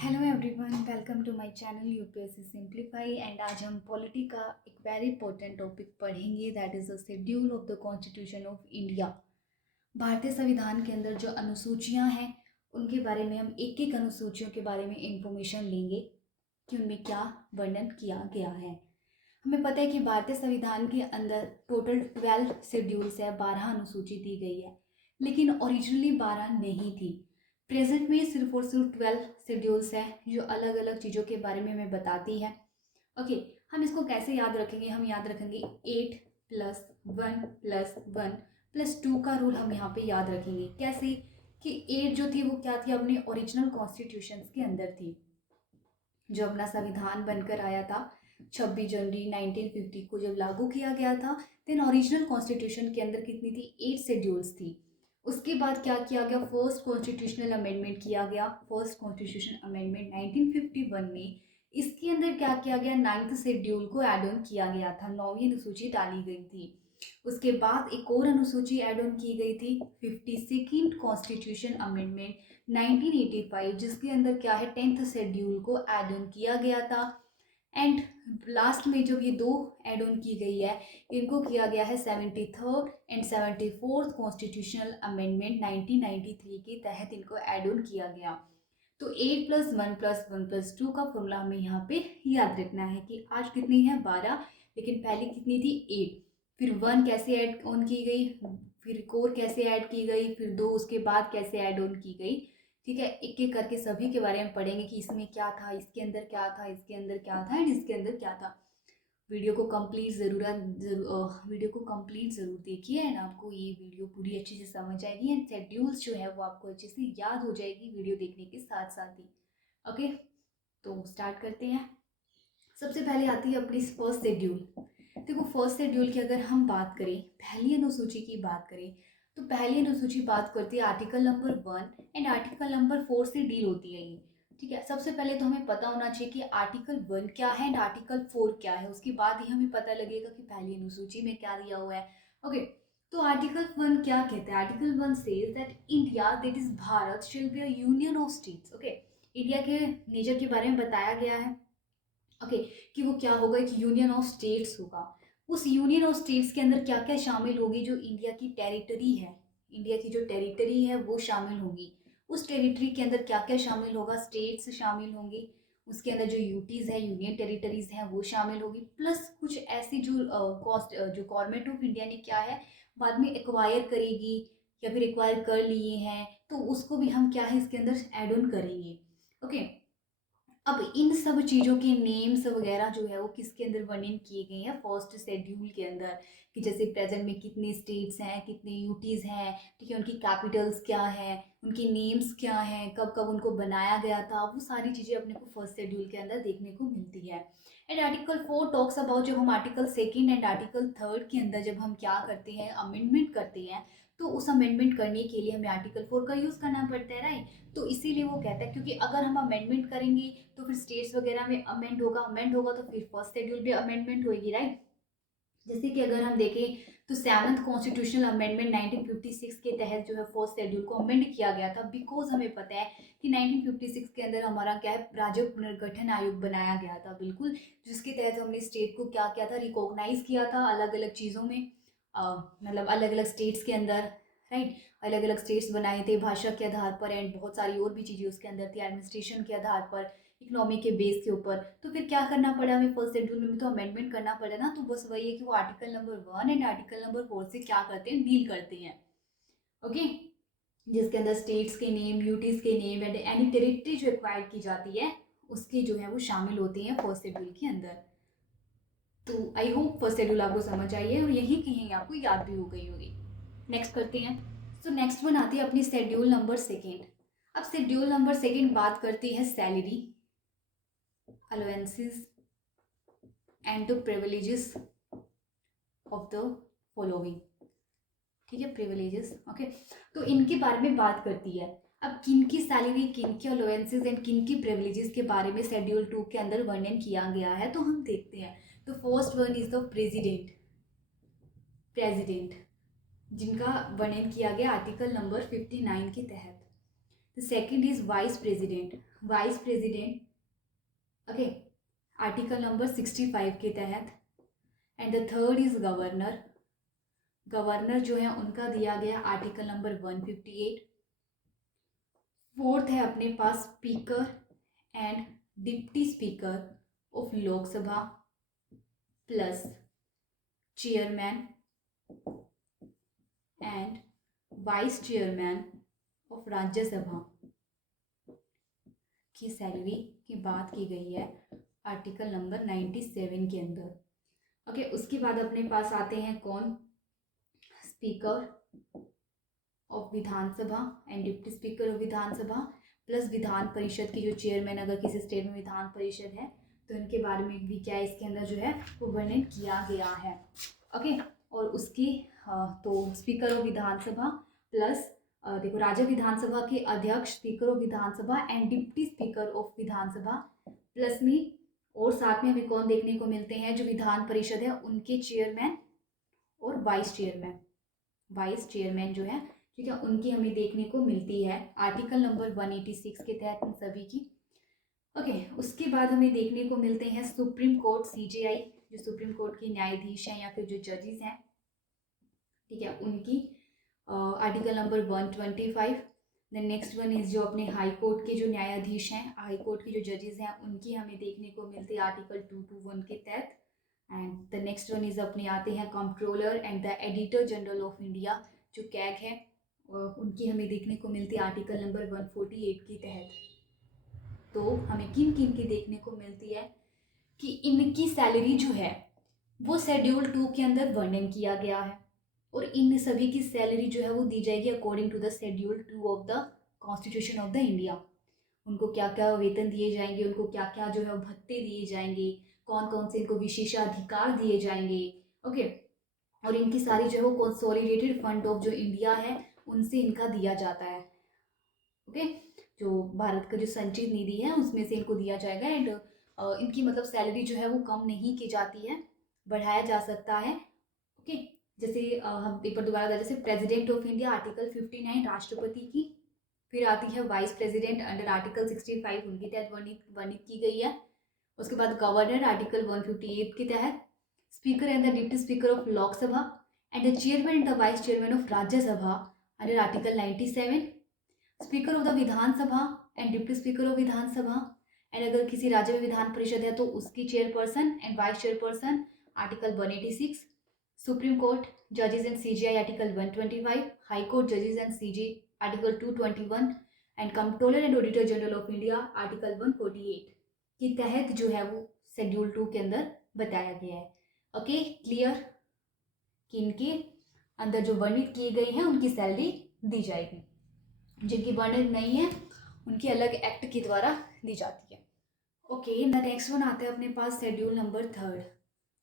Hello everyone, welcome to my channel UPSC simplify. And आज हम polity का एक वेरी इंपॉर्टेंट टॉपिक पढ़ेंगे, that is the schedule of the constitution of India. भारतीय संविधान के अंदर जो अनुसूचियां हैं उनके बारे में हम एक एक अनुसूचियों के बारे में इंफॉर्मेशन लेंगे कि उनमें क्या वर्णन किया गया है। हमें पता है कि भारतीय संविधान के अंदर टोटल 12 शेड्यूल्स है, 12 अनुसूची दी गई है, लेकिन ओरिजिनली 12 नहीं थी। प्रेजेंट में सिर्फ और सिर्फ 12 शेड्यूल्स है जो अलग अलग चीज़ों के बारे में हमें बताती है। ओके, हम इसको कैसे याद रखेंगे? हम याद रखेंगे 8+1+1+2 का रूल हम यहाँ पे याद रखेंगे। कैसे कि 8 जो थी वो क्या थी, अपने ओरिजिनल कॉन्स्टिट्यूशन के अंदर थी। जो अपना संविधान बनकर आया था 26 जनवरी 1950 को जब लागू किया गया था, देन ओरिजिनल कॉन्स्टिट्यूशन के अंदर कितनी थी? 8 शेड्यूल्स थी। उसके बाद क्या किया गया? फर्स्ट कॉन्स्टिट्यूशनल अमेंडमेंट किया गया। फर्स्ट कॉन्स्टिट्यूशन अमेंडमेंट 1951 में इसके अंदर क्या किया गया? 9th शेड्यूल को एड ऑन किया गया था, 9वीं अनुसूची डाली गई थी। उसके बाद एक और अनुसूची एड ऑन की गई थी, 52nd कॉन्स्टिट्यूशन अमेंडमेंट 1985, जिसके अंदर क्या है? 10th शेड्यूल को एड ऑन किया गया था। एंड लास्ट में जब ये दो एड ऑन की गई है, इनको किया गया है 73rd and 74th constitutional amendment 1993 के तहत इनको एड ऑन किया गया। तो 8+1+1+2 का फॉर्मूला हमें यहाँ पे याद रखना है कि आज कितनी है? 12, लेकिन पहले कितनी थी? 8। फिर 1 कैसे ऐड ऑन की गई, फिर 4 कैसे ऐड की गई, फिर 2 उसके बाद कैसे ऐड ऑन की गई। ठीक है, एक एक करके सभी के बारे में पढ़ेंगे कि इसमें क्या था, इसके अंदर क्या था, इसके अंदर क्या था एंड इसके अंदर क्या था। वीडियो को कंप्लीट वीडियो को कंप्लीट ज़रूर देखिए एंड आपको ये वीडियो पूरी अच्छे से समझ आएगी एंड शेड्यूल्स जो है वो आपको अच्छे से याद हो जाएगी वीडियो देखने के साथ साथ ही। ओके, तो स्टार्ट करते हैं। सबसे पहले आती है अपनी फर्स्ट शेड्यूल। देखो, फर्स्ट शेड्यूल की अगर हम बात करें, पहली अनुसूची की बात करें, तो पहली अनुसूची बात करती है article number 1 and article number 4 से डील होती है ये। ठीक है, सबसे पहले तो हमें पता होना चाहिए कि आर्टिकल 1 क्या है एंड आर्टिकल 4 क्या है, उसके बाद ही हमें पता लगेगा कि पहली अनुसूची में क्या दिया हुआ है। ओके, तो आर्टिकल 1 क्या कहता है? Article 1 says that India, that is Bharat, shall be a union of states. Okay, India के नेचर के बारे में बताया गया है। ओके, कि वो क्या होगा? एक यूनियन ऑफ स्टेट्स होगा। उस यूनियन ऑफ स्टेट्स के अंदर क्या क्या शामिल होगी? जो इंडिया की टेरिटरी है, इंडिया की जो टेरिटरी है वो शामिल होगी। उस टेरिटरी के अंदर क्या क्या शामिल होगा? स्टेट्स शामिल होंगे, उसके अंदर जो यूटीज है, यूनियन टेरिटरीज हैं, वो शामिल होगी, प्लस कुछ ऐसी जो कॉस्ट जो गवर्नमेंट ऑफ इंडिया ने क्या है बाद में एक्वायर करेगी या फिर एक्वायर कर लिए हैं, तो उसको भी हम क्या है इसके अंदर एड ऑन करेंगे। ओके, अब इन सब चीज़ों के नेम्स वगैरह जो है वो किसके अंदर वर्णन किए गए हैं? फर्स्ट शेड्यूल के अंदर, कि जैसे प्रेजेंट में कितने स्टेट्स हैं, कितने यूटीज़ हैं, ठीक है, उनकी कैपिटल्स क्या है, उनके नेम्स क्या हैं, कब कब उनको बनाया गया था, वो सारी चीज़ें अपने को फर्स्ट शेड्यूल के अंदर देखने को मिलती है। एंड आर्टिकल 4 टॉक्स अबाउट, जब हम आर्टिकल 2 एंड आर्टिकल 3 के अंदर जब हम क्या करते हैं? अमेंडमेंट करते हैं, तो उस अमेंडमेंट करने के लिए हमें आर्टिकल 4 का यूज़ करना पड़ता है, राइट? तो इसीलिए वो कहता है, क्योंकि अगर हम अमेंडमेंट करेंगे तो फिर स्टेट्स वगैरह में अमेंड होगा तो फिर फर्स्ट शेड्यूल भी अमेंडमेंट होगी, राइट? जैसे कि अगर हम देखें तो 7th कॉन्स्टिट्यूशनल अमेंडमेंट 1956 के तहत जो है फर्स्ट शेड्यूल को अमेंड किया गया था, बिकॉज हमें पता है कि 1956 के अंदर हमारा क्या है? राज्य पुनर्गठन आयोग बनाया गया था, बिल्कुल, जिसके तहत हमने स्टेट को क्या किया था? रिकॉग्नाइज किया था अलग अलग चीज़ों में, मतलब अलग अलग स्टेट्स के अंदर, राइट? अलग अलग स्टेट्स बनाए थे भाषा के आधार पर एंड बहुत सारी और भी चीज़ें उसके अंदर थी, एडमिनिस्ट्रेशन के आधार पर, इकोनॉमी के बेस के ऊपर। तो फिर क्या करना पड़ा हमें? फर्स्ट शेड्यूल में भी तो अमेंडमेंट करना पड़ा ना, तो बस वही है कि वो article number 1 and article number 4 से क्या करते हैं? डील करते हैं। ओके, जिसके अंदर स्टेट्स के नेम, यूटीज के नेम एंड एनी टेरिटरी जो एक्वायर की जाती है उसके जो है वो शामिल होते हैं फर्स्ट शेड्यूल के अंदर। तो आई होप फर्स्ट शेड्यूल आपको समझ आई है और यही कहीं आपको याद भी हो गई होगी। नेक्स्ट करते हैं। तो नेक्स्ट वन आती है अपनी शेड्यूल नंबर 2। अब शेड्यूल नंबर 2 बात करती है salary, allowances and the privileges of the following. ठीक है, प्रिविलेजेस। ओके, तो इनके बारे में बात करती है। अब किन की सैलरी, किन के अलाउंसेस एंड किन की प्रिविलेजेस के बारे में शेड्यूल 2 के अंदर वर्णन किया गया है, तो हम देखते हैं। तो first one is the president, president जिनका वर्णन किया गया आर्टिकल नंबर 59 के तहत। The second is vice president, vice president, okay, article number 65 के तहत। And the third is governor, governor जो है उनका दिया गया आर्टिकल नंबर 158। फोर्थ है अपने पास speaker and deputy speaker of Lok Sabha plus chairman and vice chairman of Rajya Sabha की सैलरी की बात की गई है आर्टिकल नंबर 97 के अंदर। ओके, उसके बाद अपने पास आते हैं कौन, speaker of Vidhan Sabha and deputy speaker of Vidhan Sabha plus Vidhan Parishad की जो चेयरमैन, अगर किसी स्टेट में विधान परिषद है तो इनके बारे में भी क्या इसके अंदर जो है वो वर्णन किया गया है। ओके, और उसकी तो स्पीकर ऑफ विधानसभा प्लस देखो राज्य विधानसभा के अध्यक्ष, speaker of Vidhan Sabha and deputy speaker of Vidhan Sabha plus में, और साथ में हमें कौन देखने को मिलते हैं, जो विधान परिषद है उनके चेयरमैन और वाइस चेयरमैन, वाइस चेयरमैन जो है, ठीक है, उनकी हमें देखने को मिलती है आर्टिकल नंबर 186 के तहत इन सभी की। ओके, उसके बाद हमें देखने को मिलते हैं सुप्रीम कोर्ट सीजेआई, जो सुप्रीम कोर्ट की न्यायाधीश हैं या फिर जो जजेस हैं, ठीक है, उनकी article number 125। Then next one is जो अपने हाई कोर्ट के जो न्यायाधीश हैं, हाई कोर्ट के जो जजेस हैं, उनकी हमें देखने को मिलती है आर्टिकल 221 के तहत। And the next one is अपने आते हैं controller and the editor general of India, जो कैग है, उनकी हमें देखने को मिलती है आर्टिकल नंबर 148 के तहत। तो हमें किन किन की देखने को मिलती है कि इनकी सैलरी जो है वो शेड्यूल 2 के अंदर वर्णन किया गया है, और इन सभी की सैलरी जो है वो दी जाएगी according to the schedule 2 of the constitution of the India. उनको क्या क्या वेतन दिए जाएंगे, उनको क्या क्या जो है भत्ते दिए जाएंगे, कौन कौन से इनको विशेषाधिकार दिए जाएंगे। ओके, और इनकी सारी जो है वो कंसोलिडेटेड फंड ऑफ जो इंडिया है उनसे इनका दिया जाता है। ओके, जो भारत का जो संचित निधि है उसमें से इनको दिया जाएगा। एंड इनकी मतलब सैलरी जो है वो कम नहीं की जाती है, बढ़ाया जा सकता है। ओके, जैसे हम एक बार दोबारा, जैसे प्रेसिडेंट ऑफ इंडिया आर्टिकल 59 राष्ट्रपति की, फिर आती है वाइस प्रेसिडेंट अंडर आर्टिकल 65 उनके तहत वर्णित की गई है। उसके बाद गवर्नर आर्टिकल 158 के तहत, speaker and the deputy speaker of Lok Sabha and the chairman and the vice chairman of Rajya Sabha under article 97, speaker of the Vidhan Sabha and deputy speaker of Vidhan Sabha, and अगर किसी राज्य में विधान परिषद है तो उसकी chairperson and vice chairperson article 186, supreme court जजेस and CJI article 125, high court जजेस and CJ article 221, and controller and auditor general of India article 148 के तहत जो है वो शेड्यूल 2 के अंदर बताया गया है। ओके, क्लियर कि इनके अंदर जो वर्णित किए गए हैं उनकी सैलरी दी जाएगी, जिनकी वर्णित नहीं है उनकी अलग एक्ट के द्वारा दी जाती है। ओके, द नेक्स्ट वन आता है अपने पास शेड्यूल नंबर 3।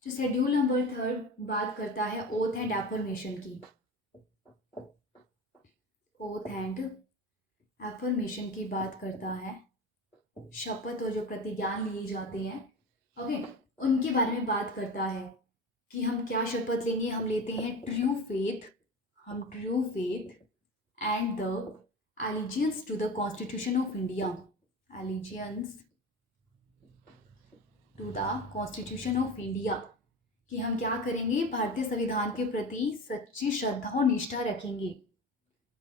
जो शेड्यूल नंबर 3 बात करता है ओथ एंड एफर्मेशन की, ओथ एंड एफर्मेशन की बात करता है, शपथ और जो प्रतिज्ञान लिए जाते हैं, ओके, उनके बारे में बात करता है कि हम क्या शपथ लेंगे। हम लेते हैं ट्रू फेथ, हम true faith and the allegiance to the constitution of India, allegiance to the constitution of India, कि हम क्या करेंगे, भारतीय संविधान के प्रति सच्ची श्रद्धा और निष्ठा रखेंगे,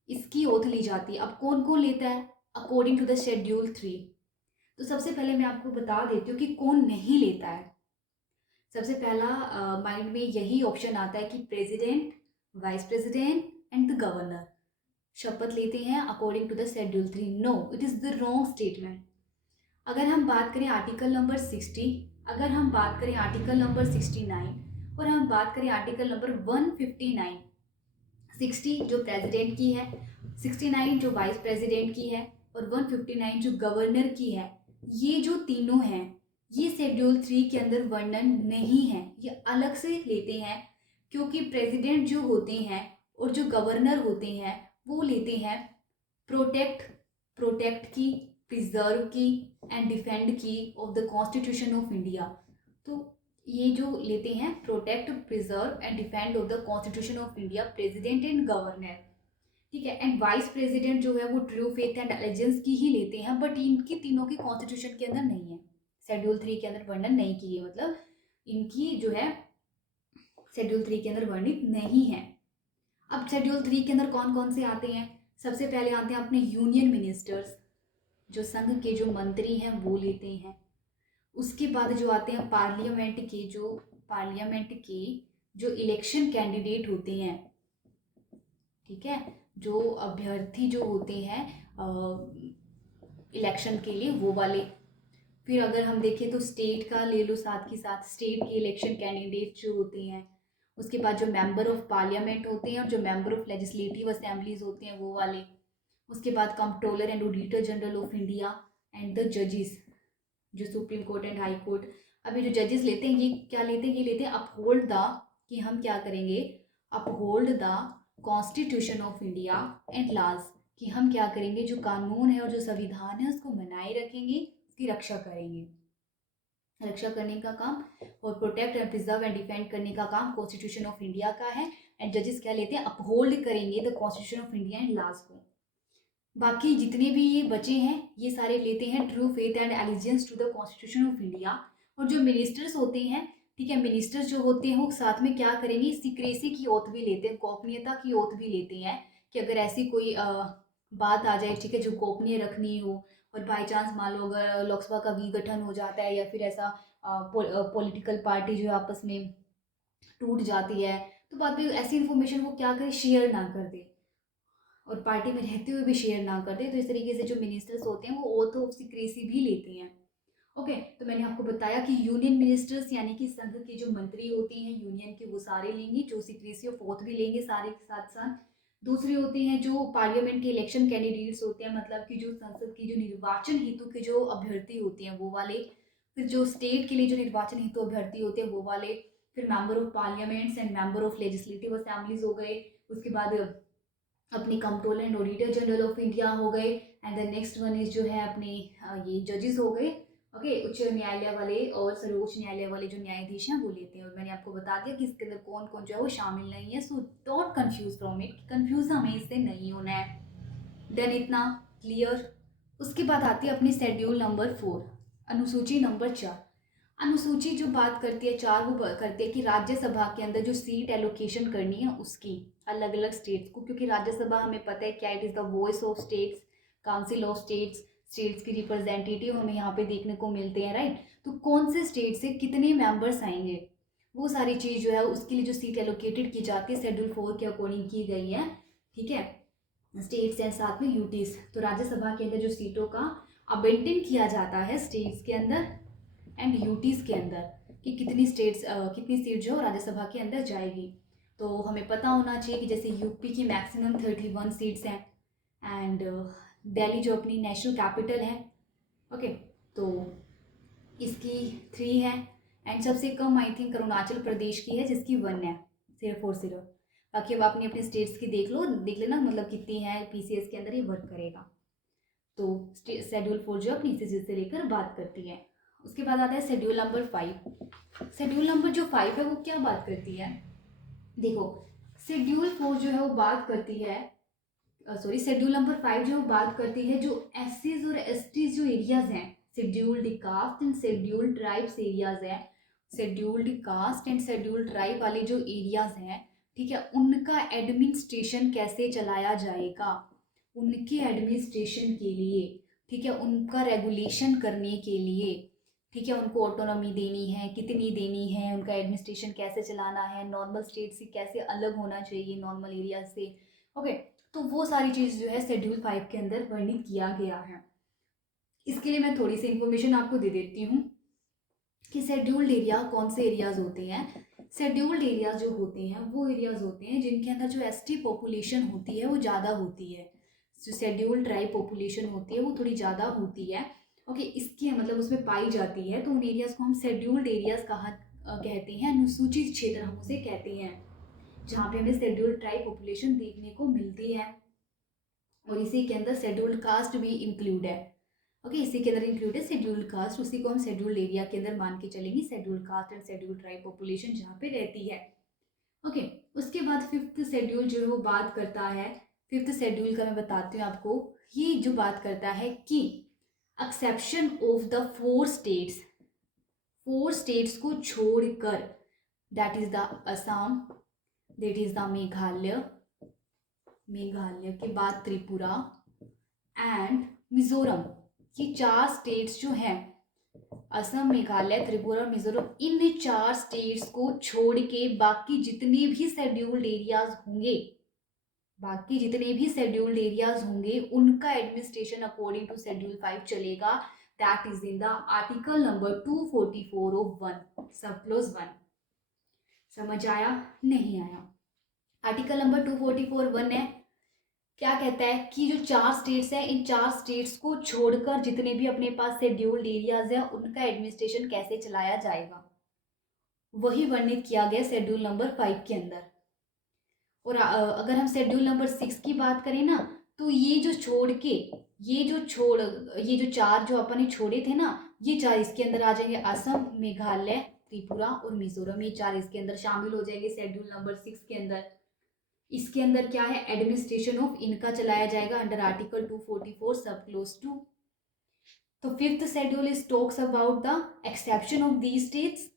इसकी ओथ ली जाती है। अब कौन कौन लेता है अकॉर्डिंग टू द शेड्यूल 3, तो सबसे पहले मैं आपको बता देती हूँ कि कौन नहीं लेता है। सबसे पहला माइंड में यही ऑप्शन आता है कि president, vice president and the governor शपथ लेते हैं according to the schedule 3। No, it is the wrong statement. अगर हम बात करें आर्टिकल नंबर 60, अगर हम बात करें आर्टिकल नंबर 69 और हम बात करें आर्टिकल नंबर 159, 60 जो प्रेसिडेंट की है, 69 जो वाइस प्रेसिडेंट की है और 159 जो गवर्नर की है, ये जो तीनों हैं ये शेड्यूल 3 के अंदर वर्णन नहीं है, ये अलग से लेते हैं, क्योंकि प्रेसिडेंट जो होते हैं और जो गवर्नर होते हैं वो लेते हैं प्रोटेक्ट की, प्रिजर्व की एंड डिफेंड की of the constitution of India. तो ये जो लेते हैं protect, preserve and defend of the constitution of India, president and governor, ठीक है। एंड वाइस प्रेसिडेंट जो है वो ट्रू फेथ एंड एलिजेंस की ही लेते हैं, बट इनकी तीनों की कॉन्स्टिट्यूशन के अंदर नहीं है, शेड्यूल 3 के अंदर वर्णन नहीं की है, मतलब इनकी जो है शेड्यूल 3 के अंदर वर्णित नहीं है। अब शेड्यूल 3 के अंदर कौन कौन से आते हैं? सबसे पहले आते हैं अपने यूनियन मिनिस्टर्स, जो संघ के जो मंत्री हैं वो लेते हैं। उसके बाद जो आते हैं पार्लियामेंट के जो इलेक्शन कैंडिडेट होते हैं, ठीक है, जो अभ्यर्थी जो होते हैं इलेक्शन के लिए, वो वाले। फिर अगर हम देखें तो स्टेट का ले लो, साथ के साथ स्टेट के इलेक्शन कैंडिडेट जो होते हैं। उसके बाद जो मेंबर ऑफ पार्लियामेंट होते हैं और जो मेंबर ऑफ लेजिस्लेटिव असेंबलीज होते हैं वो वाले। उसके बाद controller and auditor general of India and the जजेस, जो supreme court and high court. अभी जो जजेस लेते हैं ये क्या लेते हैं? ये लेते हैं अपहोल्ड द, कि हम क्या करेंगे, uphold the constitution of India and laws, कि हम क्या करेंगे, जो कानून है और जो संविधान है उसको बनाए रखेंगे, उसकी रक्षा करेंगे। रक्षा करने का काम और protect and preserve and defend करने का काम कॉन्स्टिट्यूशन ऑफ इंडिया का है। एंड जजेस क्या लेते हैं? अपहोल्ड करेंगे the constitution of India and laws को। बाकी जितने भी ये बचे हैं ये सारे लेते हैं true faith and allegiance to the constitution of India. और जो मिनिस्टर्स होते हैं, ठीक है, मिनिस्टर्स जो होते हैं वो साथ में क्या करेंगे, सीक्रेसी की ओथ भी लेते हैं, गोपनीयता की ओथ भी लेते हैं, कि अगर ऐसी कोई बात आ जाए, ठीक है, जो गोपनीय रखनी हो, और बाई चांस मान लो अगर लोकसभा का विघटन हो जाता है या फिर ऐसा पॉलिटिकल पार्टी जो आपस में टूट जाती है, तो बाद में ऐसी इन्फॉर्मेशन वो क्या करे, शेयर ना कर दे, और पार्टी में रहते हुए भी शेयर ना कर दे। तो इस तरीके से जो मिनिस्टर्स होते हैं वो ओथ ऑफ सीक्रेसी भी लेते हैं। ओके, तो मैंने आपको बताया कि यूनियन मिनिस्टर्स यानी कि संघ के जो मंत्री होते हैं यूनियन के, वो सारे लेंगे, जो सीक्रेसी ऑफ ओथ भी लेंगे सारे के साथ साथ। दूसरे होते हैं जो पार्लियामेंट के इलेक्शन कैंडिडेट्स होते हैं, मतलब कि जो संसद की जो निर्वाचन हेतु के जो अभ्यर्थी होते हैं वो वाले। फिर जो स्टेट के लिए जो निर्वाचन हेतु अभ्यर्थी होते हैं वो वाले। फिर member of parliaments and member of legislative assemblies हो गए। उसके बाद अपनी controller and auditor general of India हो गए। And the next one is जो है अपने ये जजेस हो गए। ओके, उच्च न्यायालय वाले और सर्वोच्च न्यायालय वाले जो न्यायाधीश हैं वो लेते हैं। और मैंने आपको बता दिया कि इसके अंदर कौन कौन जो है वो शामिल नहीं है। So don't confuse from it, confuse हमें इससे नहीं होना है। देन इतना क्लियर। उसके बाद आती है अपनी शेड्यूल नंबर 4, अनुसूची नंबर 4। अनुसूची जो बात करती है 4, वो करती है कि राज्यसभा के अंदर जो सीट एलोकेशन करनी है उसकी अलग अलग स्टेट्स को, क्योंकि राज्यसभा हमें पता है क्या, it is the voice of states, council of states, states की रिप्रेजेंटेटिव हमें यहाँ पे देखने को मिलते हैं, राइट। तो कौन से स्टेट से कितने मेंबर्स आएंगे, वो सारी चीज़ जो है उसके लिए जो सीट एलोकेटेड की जाती है शेड्यूल 4 के अकॉर्डिंग की गई है, ठीक है, स्टेट्स एंड साथ में यूटीज। तो राज्यसभा के अंदर जो सीटों का अबेंटन किया जाता है स्टेट्स के अंदर एंड यूटीज के अंदर, कि कितनी स्टेट्स कितनी सीट जो राज्यसभा के अंदर जाएगी। तो हमें पता होना चाहिए कि जैसे यूपी की मैक्सिमम 31 सीट्स हैं, एंड दिल्ली जो अपनी नेशनल कैपिटल है, ओके, तो इसकी 3 है। एंड सबसे कम आई थिंक अरुणाचल प्रदेश की है जिसकी 1 है, सिर्फ और सिर्फ। बाकी अब आपने अपने स्टेट्स की देख लेना, मतलब कितनी है पीसीएस के अंदर ये वर्क करेगा। तो शेड्यूल 4 जो अपनी इसी चीज़ से लेकर बात करती है। उसके बाद आता है शेड्यूल नंबर 5। शेड्यूल नंबर जो 5 है वो क्या बात करती है, देखो, शेड्यूल 4 जो है वो बात करती है, सॉरी, शेड्यूल नंबर 5 जो बात करती है जो एससीज और एसटीज जो एरियाज हैं, scheduled caste and scheduled tribes areas हैं, scheduled caste and scheduled tribe वाले जो एरियाज हैं, ठीक है, उनका एडमिनिस्ट्रेशन कैसे चलाया जाएगा, उनके एडमिनिस्ट्रेशन के लिए, ठीक है, उनका रेगुलेशन करने के लिए, ठीक है, उनको ऑटोनॉमी देनी है, कितनी देनी है, उनका एडमिनिस्ट्रेशन कैसे चलाना है, नॉर्मल स्टेट से कैसे अलग होना चाहिए, नॉर्मल एरिया से, ओके। तो वो सारी चीज़ जो है शेड्यूल 5 के अंदर वर्णित किया गया है। इसके लिए मैं थोड़ी सी इन्फॉर्मेशन आपको दे देती हूँ कि शेड्यूल्ड एरिया कौन से एरियाज होते हैं। शेड्यूल्ड एरियाज जो होते हैं वो एरियाज होते हैं जिनके अंदर जो एसटी पॉपुलेशन होती है वो ज़्यादा होती है, जो शेड्यूल्ड ट्राइब पॉपुलेशन होती है वो थोड़ी ज़्यादा होती है, ओके, इसकी मतलब उसमें पाई जाती है। तो उन एरियाज को हम शेड्यूल्ड एरियाज कहते हैं, अनुसूचित क्षेत्र हम उसे कहते हैं, जहाँ पे हमें शेड्यूल्ड ट्राइब पॉपुलेशन देखने को मिलती है। और इसी के अंदर शेड्यूल्ड कास्ट भी इंक्लूड है, ओके, इसी के अंदर इंक्लूड है शेड्यूल्ड कास्ट, उसी को हम शेड्यूल्ड एरिया के अंदर मान के चलेंगे, scheduled caste and scheduled tribe population जहाँ पे रहती है, ओके। उसके बाद 5th शेड्यूल जो है वो बात करता है फिफ्थ शेड्यूल का मैं बताती हूँ आपको। ये जो बात करता है कि exception of the four states को छोड़कर, that is the Assam, that is the Meghalaya, Meghalaya के बाद त्रिपुरा एंड मिजोरम, ये चार स्टेट्स जो हैं, असम, मेघालय, त्रिपुरा और मिजोरम, इन चार स्टेट्स को छोड़ के बाकी जितने भी शेड्यूल्ड एरियाज होंगे, बाकी जितने भी शेड्यूल्ड एरियाज होंगे उनका एडमिनिस्ट्रेशन अकॉर्डिंग टू शेड्यूल 5 चलेगा। That is in the article number 244 of 1 सब क्लोज 1। समझ आया? नहीं आया? आर्टिकल नंबर 244(1) है, क्या कहता है कि जो चार स्टेट्स हैं, इन चार स्टेट्स को छोड़कर जितने भी अपने पास शेड्यूल्ड एरियाज हैं उनका एडमिनिस्ट्रेशन कैसे चलाया जाएगा, वही वर्णित किया गया शेड्यूल नंबर 5 के अंदर। और अगर हम शेड्यूल नंबर 6 की बात करें ना, तो ये जो चार जो अपन ने छोड़े थे ना, ये चार इसके अंदर आ जाएंगे। असम, मेघालय, त्रिपुरा और मिजोरम, ये चार इसके अंदर शामिल हो जाएंगे शेड्यूल नंबर 6 के अंदर। इसके अंदर क्या है, एडमिनिस्ट्रेशन ऑफ इनका चलाया जाएगा अंडर आर्टिकल 244 सब क्लोज 2। तो fifth schedule is talks about the exception of the states,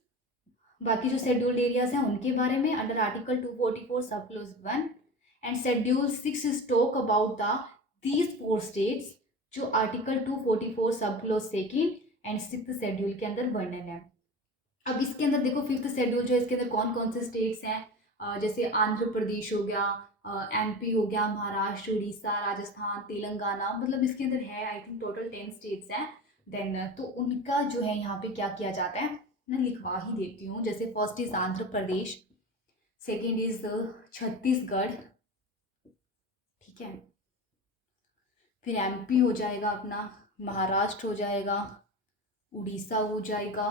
बाकी जो शेड्यूल्ड एरियाज हैं उनके बारे में अंडर आर्टिकल 244 सब close 1। And schedule 6 is talk about the these four states, जो आर्टिकल 244 सब क्लोज 2 एंड 6th शेड्यूल के अंदर वर्णन है। अब इसके अंदर देखो, फिफ्थ शेड्यूल जो है इसके अंदर कौन कौन से स्टेट्स हैं, जैसे आंध्र प्रदेश हो गया, एमपी हो गया, महाराष्ट्र, उड़ीसा, राजस्थान, तेलंगाना, मतलब इसके अंदर है आई थिंक टोटल 10 स्टेट्स हैं। देन तो उनका जो है यहाँ पे क्या किया जाता है, मैं लिखवा ही देती हूँ। जैसे first is Andhra Pradesh, second is Chhattisgarh, ठीक है, फिर एमपी हो जाएगा अपना, महाराष्ट्र हो जाएगा, उड़ीसा हो जाएगा,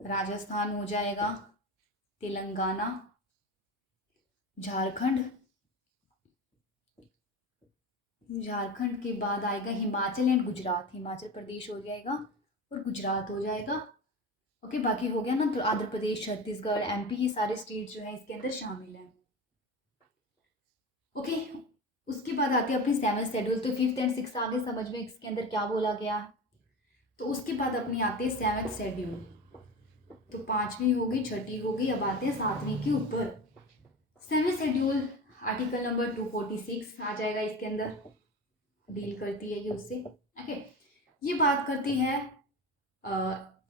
राजस्थान हो जाएगा, तेलंगाना, झारखंड, झारखंड के बाद आएगा हिमाचल एंड गुजरात, हिमाचल प्रदेश हो जाएगा और गुजरात हो जाएगा। ओके, बाकी हो गया ना, तो आंध्र प्रदेश, छत्तीसगढ़, एमपी, ये सारे स्टेट जो है इसके अंदर शामिल हैं। ओके, उसके बाद आती है अपनी 7th शेड्यूल। तो 5th एंड 6th आगे समझ में इसके अंदर क्या बोला गया। तो उसके बाद अपनी आती है 7th शेड्यूल। तो 5वीं हो गई, 6ठी हो गई, अब आते हैं 7वीं के ऊपर। 7th शेड्यूल आर्टिकल नंबर 246 आ जाएगा इसके अंदर, डील करती है ये उससे। ओके, ये बात करती है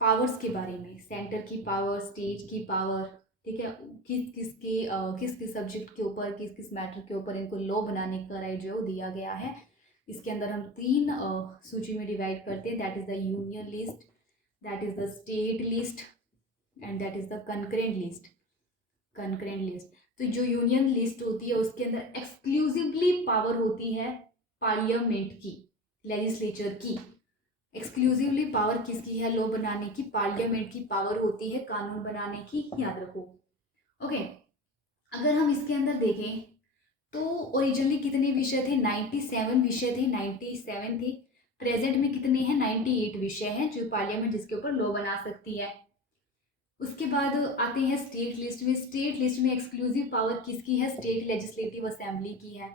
पावर्स के बारे में, सेंटर की पावर, स्टेट की पावर, ठीक है, किस किस सब्जेक्ट के ऊपर, किस किस मैटर के ऊपर इनको लॉ बनाने का राइट जो दिया गया है। इसके अंदर हम 3 सूची में डिवाइड करते हैं, that is the union list, that is the state list and that is the concurrent list. तो जो यूनियन लिस्ट होती है उसके अंदर एक्सक्लूसिवली पावर होती है पार्लियामेंट की, लेजिस्लेचर की। एक्सक्लूसिवली पावर किसकी है लॉ बनाने की, पार्लियामेंट की पावर होती है कानून बनाने की, याद रखो। ओके, अगर हम इसके अंदर देखें तो ओरिजिनली कितने विषय थे, 97 विषय थे, 97 थे। प्रेजेंट में कितने हैं, 98 विषय हैं जो पार्लियामेंट जिसके ऊपर लॉ बना सकती है। उसके बाद आते हैं स्टेट लिस्ट में। स्टेट लिस्ट में एक्सक्लूसिव पावर किसकी है, स्टेट लेजिस्लेटिव असेंबली की है,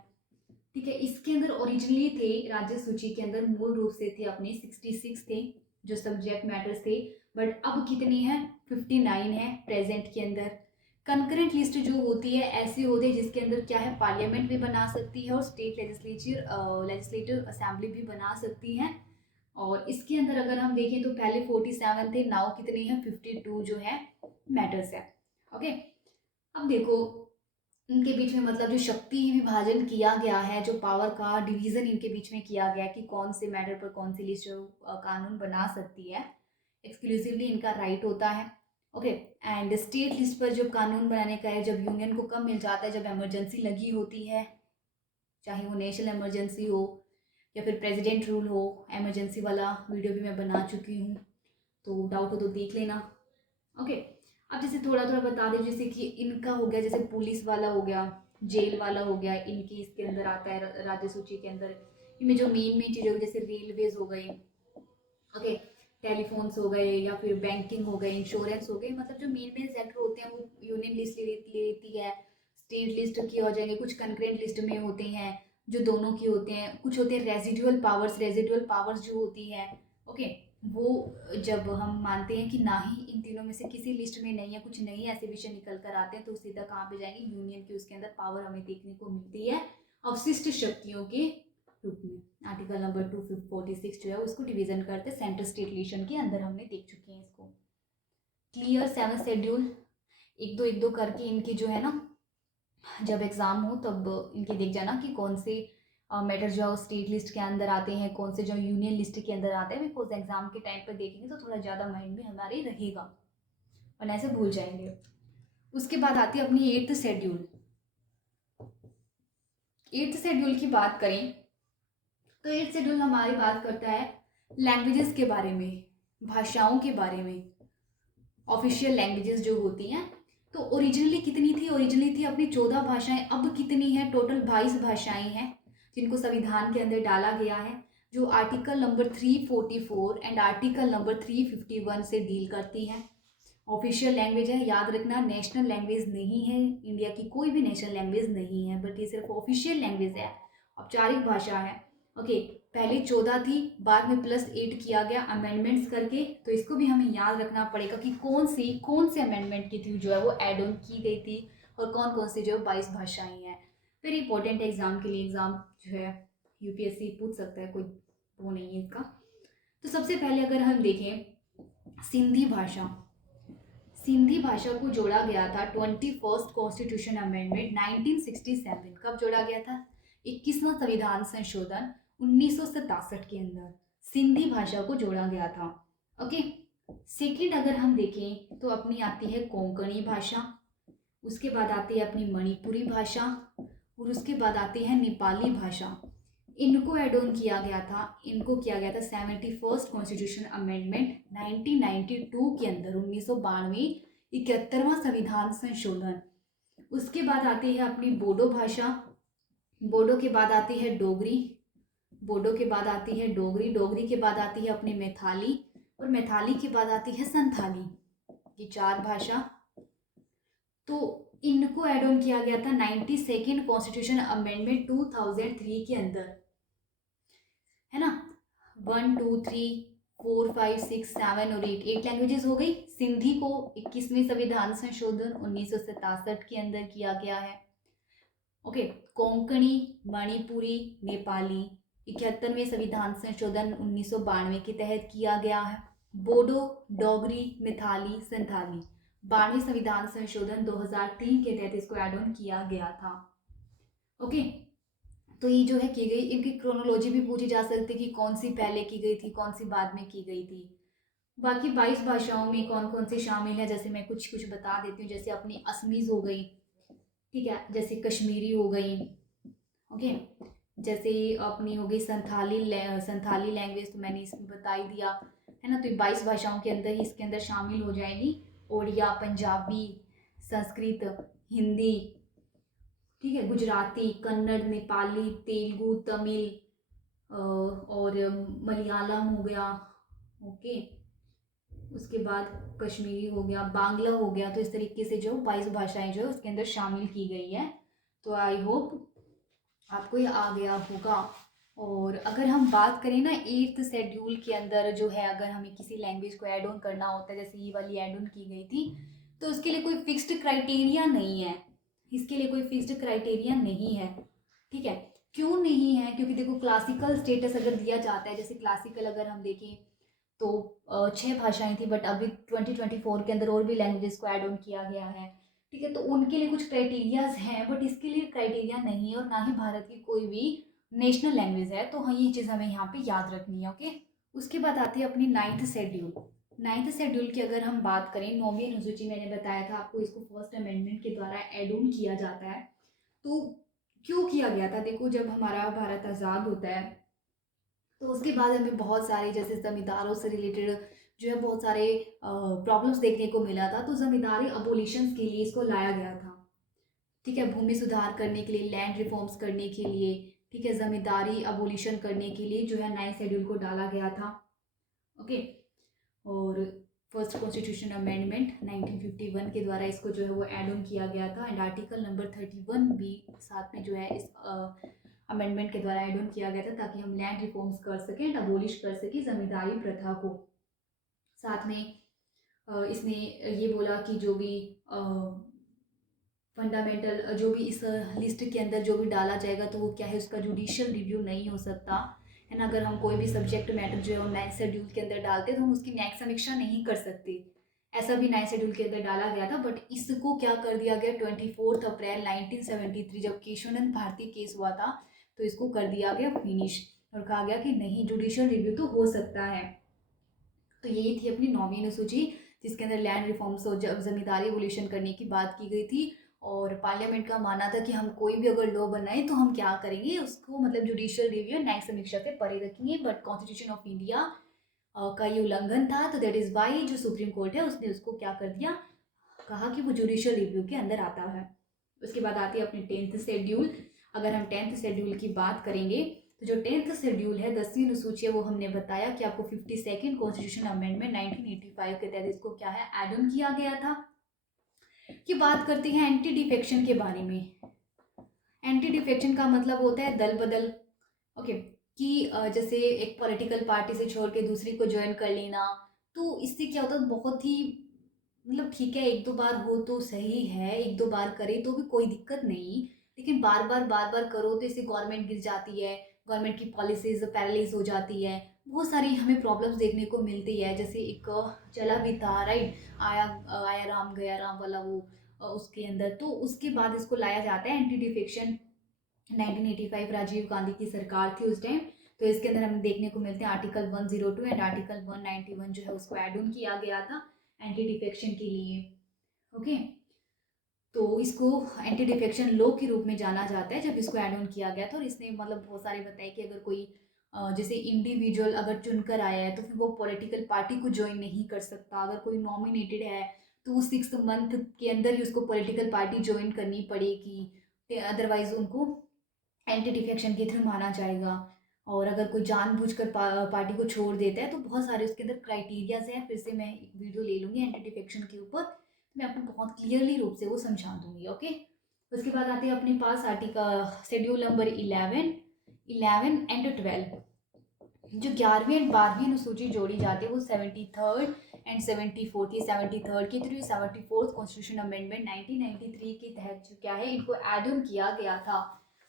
ठीक है। इसके अंदर ओरिजिनली थे राज्य सूची के अंदर मूल रूप से थे अपने 66 थे जो सब्जेक्ट मैटर्स थे, बट अब कितनी है, 59 है प्रेजेंट के अंदर। कंकरेंट लिस्ट जो होती है ऐसी होती है जिसके अंदर क्या है, पार्लियामेंट भी बना सकती है और स्टेट लेजिस्लेटिव असेंबली भी बना सकती है। और इसके अंदर अगर हम देखें तो पहले 47 थे, नाउ कितने हैं, 52 जो है मैटर्स है। ओके, अब देखो इनके बीच में मतलब जो शक्ति विभाजन किया गया है, जो पावर का डिवीजन इनके बीच में किया गया है कि कौन से मैटर पर कौन सी लिस्ट कानून बना सकती है, एक्सक्लूसिवली इनका राइट होता है। ओके, एंड स्टेट लिस्ट पर जब कानून बनाने का है, जब यूनियन को कब मिल जाता है, जब इमरजेंसी लगी होती है, चाहे वो नेशनल इमरजेंसी हो या फिर प्रेसिडेंट रूल हो। इमरजेंसी वाला वीडियो भी मैं बना चुकी हूँ, तो डाउट हो तो देख लेना। ओके, अब जैसे थोड़ा थोड़ा बता दें, जैसे कि इनका हो गया, जैसे पुलिस वाला हो गया, जेल वाला हो गया, इनकी इसके अंदर आता है राज्य सूची के अंदर। इनमें जो मेन चीज़ें हो जैसे रेलवेज हो गए, ओके, टेलीफोन्स हो गए, या फिर बैंकिंग हो गए, इंश्योरेंस हो गए, मतलब जो मेन सेक्टर होते हैं वो यूनियन लिस्ट ले लेती है। स्टेट लिस्ट की हो जाएंगे, कुछ कंकरेंट लिस्ट में होते हैं, जो दोनों की होते हैं, कुछ होते हैं रेजिडुअल पावर्स जो होती है, ओके, वो जब हम मानते हैं कि ना ही इन तीनों में से किसी लिस्ट में नहीं है, कुछ नहीं ऐसे विषय निकल कर आते हैं, तो सीधा कहाँ पे जाएंगे, यूनियन की उसके अंदर पावर हमें देखने को मिलती है अवशिष्ट शक्तियों के रूप में। आर्टिकल नंबर 246 जो है उसको डिवीजन करते सेंट्रल स्टेट रिलेशन के अंदर हमने देख चुके हैं इसको। क्लियर 7 शेड्यूल, एक दो करके इनके जो है ना, जब एग्ज़ाम हो तब इनके देख जाना कि कौन से मैटर जो स्टेट लिस्ट के अंदर आते हैं, कौन से जो यूनियन लिस्ट के अंदर आते हैं, बिकॉज एग्जाम के टाइम पर देखेंगे तो थोड़ा ज़्यादा माइंड में हमारे रहेगा, वरना ऐसे भूल जाएंगे। उसके बाद आती है अपनी 8th शेड्यूल। 8th शेड्यूल की बात करें तो 8th शेड्यूल हमारी बात करता है लैंग्वेजेस के बारे में, भाषाओं के बारे में, ऑफिशियल लैंग्वेजेस जो होती हैं। तो ओरिजिनली कितनी थी, ओरिजिनली थी अपनी 14 भाषाएं, अब कितनी है, टोटल 22 भाषाएं हैं जिनको संविधान के अंदर डाला गया है, जो article number 344 and article number 351 से डील करती हैं। ऑफिशियल लैंग्वेज है, याद रखना, नेशनल लैंग्वेज नहीं है, इंडिया की कोई भी नेशनल लैंग्वेज नहीं है, बट ये सिर्फ ऑफिशियल लैंग्वेज है, औपचारिक भाषा है। ओके, पहले 14 थी, बाद में +8 किया गया अमेंडमेंट्स करके, तो इसको भी हमें याद रखना पड़ेगा कि कौन से अमेंडमेंट के थ्रू जो है वो एड ऑन की गई थी और कौन से जो 22 भाषाएं हैं। वेरी इंपॉर्टेंट है एग्जाम के लिए, एग्जाम जो है यूपीएससी पूछ सकता है, कोई वो नहीं है इसका। तो सबसे पहले अगर हम देखें सिंधी भाषा, सिंधी भाषा को जोड़ा गया था 21st कॉन्स्टिट्यूशन अमेंडमेंट 1967। कब जोड़ा गया था? 21वां संविधान संशोधन 1967 के अंदर सिंधी भाषा को जोड़ा गया था। ओके, सेकंड अगर हम देखें तो अपनी आती है कोंकणी भाषा, उसके बाद आती है अपनी मणिपुरी भाषा, और उसके बाद आती है नेपाली भाषा। इनको एड ऑन किया गया था, इनको किया गया था 71st कॉन्स्टिट्यूशन अमेंडमेंट 1992 के अंदर, 1992 71वां संविधान संशोधन। उसके बाद आती है अपनी बोडो भाषा, बोडो के बाद आती है डोगरी, बोडो के बाद आती है डोगरी, डोगरी के बाद आती है अपनी मैथाली, और मैथाली के बाद आती है संथाली। ये 4 भाषा, तो इनको एड ऑन किया गया था 92nd कॉन्स्टिट्यूशन अमेंडमेंट 2003 के अंदर, है ना। 1 2 3 4 5 6 7 और 8 लैंग्वेजेस हो गई। सिंधी को 21वें संविधान संशोधन 1967 के अंदर किया गया है। ओके, कोंकणी, मणिपुरी, नेपाली 71वें संविधान संशोधन 1992 के तहत किया गया है। बोडो, डोगरी, मैथाली, संथाली 12वें संविधान संशोधन 2003 के तहत इसको एड ऑन किया गया था। ओके, तो ये जो है की गई, इनकी क्रोनोलॉजी भी पूछी जा सकती है कि कौन सी पहले की गई थी, कौन सी बाद में की गई थी। बाकी 22 भाषाओं में कौन कौन सी शामिल है, जैसे मैं कुछ कुछ बता देती हूँ। जैसे अपनी असमीज हो गई, ठीक है, जैसे कश्मीरी हो गई, ओके, जैसे अपनी हो गई संथाली लैंग्वेज, तो मैंने इसमें बता ही दिया, है ना। तो 22 भाषाओं के अंदर ही इसके अंदर शामिल हो जाएगी। ओडिया, पंजाबी, संस्कृत, हिंदी, ठीक है, गुजराती, कन्नड़, नेपाली, तेलुगु, तमिल और मलयालम हो गया, ओके, उसके बाद कश्मीरी हो गया, बांग्ला हो गया। तो इस तरीके से जो 22 भाषाएं जो है उसके अंदर शामिल की गई है। तो आई होप आपको ये आ गया होगा। और अगर हम बात करें ना 8th शेड्यूल के अंदर जो है, अगर हमें किसी लैंग्वेज को ऐड ऑन करना होता है, जैसे ये वाली ऐड ऑन की गई थी, तो उसके लिए कोई फिक्स्ड क्राइटेरिया नहीं है, इसके लिए कोई फिक्स्ड क्राइटेरिया नहीं है, ठीक है। क्यों नहीं है? क्योंकि देखो क्लासिकल स्टेटस अगर दिया जाता है, जैसे क्लासिकल अगर हम देखें तो 6 भाषाएं थी, बट अभी 2024 के अंदर और भी लैंग्वेजेस को ऐड ऑन किया गया है, ठीक है। तो उनके लिए कुछ क्राइटेरियाज हैं, बट इसके लिए क्राइटेरिया नहीं है, और ना ही भारत की कोई भी नेशनल लैंग्वेज है। तो हाँ, ये चीज़ हमें यहाँ पे याद रखनी है, ओके। उसके बाद आती है अपनी 9th शेड्यूल। 9th शेड्यूल की अगर हम बात करें, 9वीं अनुसूची मैंने बताया था आपको, इसको फर्स्ट अमेंडमेंट के द्वारा एड ऑन किया जाता है। तो क्यों किया गया था? देखो, जब हमारा भारत आज़ाद होता है तो उसके बाद हमें बहुत सारे, जैसे जमींदारों से रिलेटेड जो है बहुत सारे प्रॉब्लम्स देखने को मिला था। तो जमींदारी अबोलिशंस के लिए इसको लाया गया था, ठीक है, भूमि सुधार करने के लिए, लैंड रिफॉर्म्स करने के लिए, ठीक है, जमींदारी अबोलिशन करने के लिए जो है 9th शेड्यूल को डाला गया था, ओके। और फर्स्ट कॉन्स्टिट्यूशन अमेंडमेंट 1951 के द्वारा इसको जो है वो एड ऑन किया गया था। एंड आर्टिकल नंबर 31 भी साथ में जो है इस अमेंडमेंट के द्वारा ऐड ऑन किया गया था, ताकि हम लैंड रिफॉर्म्स कर सकें एंड अबोलिश कर सकें जमींदारी प्रथा को। साथ में इसने ये बोला कि जो भी फंडामेंटल जो भी इस लिस्ट के अंदर जो भी डाला जाएगा तो वो क्या है, उसका जुडिशियल रिव्यू नहीं हो सकता है ना। अगर हम कोई भी सब्जेक्ट मैटर जो है 9th शेड्यूल के अंदर डालते तो हम उसकी न्यायिक समीक्षा नहीं कर सकते। ऐसा भी 9th शेड्यूल के अंदर डाला गया था, बट इसको क्या कर दिया गया 24 अप्रैल 1973 जब केशवानंद भारती केस हुआ था, तो इसको कर दिया गया फिनिश और कहा गया कि नहीं, जुडिशियल रिव्यू तो हो सकता है। तो यही थी अपनी 9वीं अनुसूची, जिसके अंदर लैंड रिफॉर्म्स और जमींदारी एवोल्यूशन करने की बात की गई थी। और पार्लियामेंट का मानना था कि हम कोई भी अगर लॉ बनाए तो हम क्या करेंगे, उसको मतलब जुडिशियल रिव्यू न्यायिक समीक्षा से परे रखेंगे। बट कॉन्स्टिट्यूशन ऑफ इंडिया का ये उल्लंघन था, तो दैट इज वाई जो सुप्रीम कोर्ट है उसने उसको क्या कर दिया, कहा कि वो जुडिशियल रिव्यू के अंदर आता है। उसके बाद आती है अपनी 10th शेड्यूल। अगर हम 10th शेड्यूल की बात करेंगे तो जो 10th शेड्यूल है 10वीं अनुसूची है, वो हमने बताया कि आपको 52nd कॉन्स्टिट्यूशन अमेंडमेंट 1985 के तहत इसको क्या है, ऐड ऑन किया गया था। कि बात करते हैं एंटी डिफेक्शन के बारे में। एंटी डिफेक्शन का मतलब होता है दल बदल। ओके, कि जैसे एक पॉलिटिकल पार्टी से छोड़ के दूसरी को ज्वाइन कर लेना, तो इससे क्या होता है, बहुत ही मतलब ठीक है, एक दो बार हो तो सही है, एक दो बार करे तो भी कोई दिक्कत नहीं, लेकिन बार बार करो तो इससे गवर्नमेंट गिर जाती है, गवर्नमेंट की पॉलिसीज पैरालाइज हो जाती है, बहुत सारी हमें प्रॉब्लम्स देखने को मिलती है। जैसे एक चला भी था राइट, आया आया राम गया राम वाला, वो उसके अंदर तो उसके बाद इसको लाया जाता है एंटी डिफेक्शन। 1985 राजीव गांधी की सरकार थी उस टाइम, तो इसके अंदर हमें देखने को मिलते हैं आर्टिकल 102 एंड आर्टिकल 191 जो है उसको ऐड ऑन किया गया था एंटी डिफेक्शन के लिए। ओके, तो इसको एंटी डिफेक्शन लॉ के रूप में जाना जाता है जब इसको ऐड ऑन किया गया था। और इसने मतलब बहुत सारे बताए कि अगर कोई जैसे इंडिविजुअल अगर चुनकर आया है तो फिर वो पॉलिटिकल पार्टी को ज्वाइन नहीं कर सकता। अगर कोई नॉमिनेटेड है तो 6 मंथ के अंदर ही उसको पॉलिटिकल पार्टी ज्वाइन करनी पड़ेगी, अदरवाइज उनको एंटी डिफेक्शन के थ्रू माना जाएगा। और अगर कोई जानबूझकर पार्टी को छोड़ देता है तो बहुत सारे उसके अंदर क्राइटेरियाज हैं। फिर से मैं एक वीडियो ले लूँगी एंटी डिफेक्शन के ऊपर, मैं आपको बहुत क्लियरली रूप से वो समझा दूंगी। ओके, उसके बाद आते हैं अपने पास आर्टिकल शेड्यूल नंबर 11 एंड 12। जो 11वीं एंड 12वीं अनुसूची जोड़ी जाती है वो 73rd एंड 74th की 73rd के थ्रू 74th कॉन्स्टिट्यूशन अमेंडमेंट 1993 के तहत जो क्या है इनको ऐड ऑन किया गया था।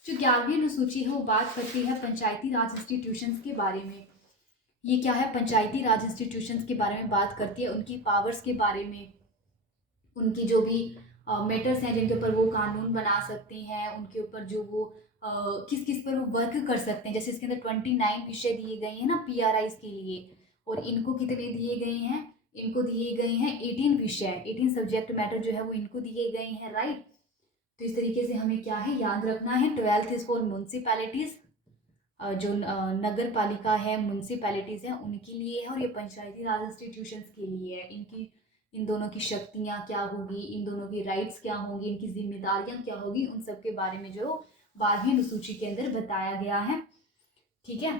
जो 11वीं अनुसूची है वो बात करती है पंचायती राज इंस्टीट्यूशंस के बारे में। ये क्या है, पंचायती राज इंस्टीट्यूशंस के बारे में बात करती है, उनकी पावर्स के बारे में, उनकी जो भी मैटर्स हैं जिनके ऊपर वो कानून बना सकते हैं, उनके ऊपर जो वो किस किस पर वो वर्क कर सकते हैं। जैसे इसके अंदर 29 विषय दिए गए हैं ना पीआरआईज के लिए, और इनको कितने दिए गए हैं, इनको दिए गए हैं 18 विषय, 18 सब्जेक्ट मैटर जो है वो इनको दिए गए हैं राइट। तो इस तरीके से हमें क्या है याद रखना है। 12th इज फॉर म्यूनसिपैलिटीज, जो नगर पालिका है म्यूनसिपैलिटीज है उनके लिए है, और ये पंचायती राज इंस्टीट्यूशंस के लिए है। इनकी इन दोनों की शक्तियाँ क्या होगी, इन दोनों की राइट्स क्या होंगी, इनकी जिम्मेदारियाँ क्या होगी, उन सब के बारे में जो 12वीं अनुसूची के अंदर बताया गया है। ठीक है,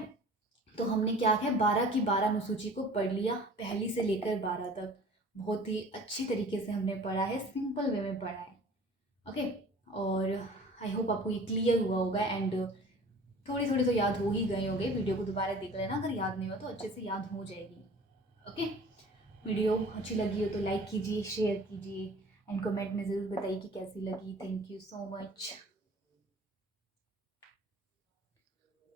तो हमने क्या है 12 की 12 अनुसूची को पढ़ लिया, पहली से लेकर 12 तक बहुत ही अच्छी तरीके से हमने पढ़ा है, सिंपल वे में पढ़ा है। ओके, और आई होप आपको ये क्लियर हुआ होगा एंड थोड़ी थोड़ी तो याद हो ही गए होंगे। वीडियो को दोबारा देख लेना, अगर याद नहीं हो तो अच्छे से याद हो जाएगी। ओके, वीडियो अच्छी लगी हो तो लाइक कीजिए, शेयर कीजिए एंड कमेंट में ज़रूर बताइए कि कैसी लगी। Thank you so much.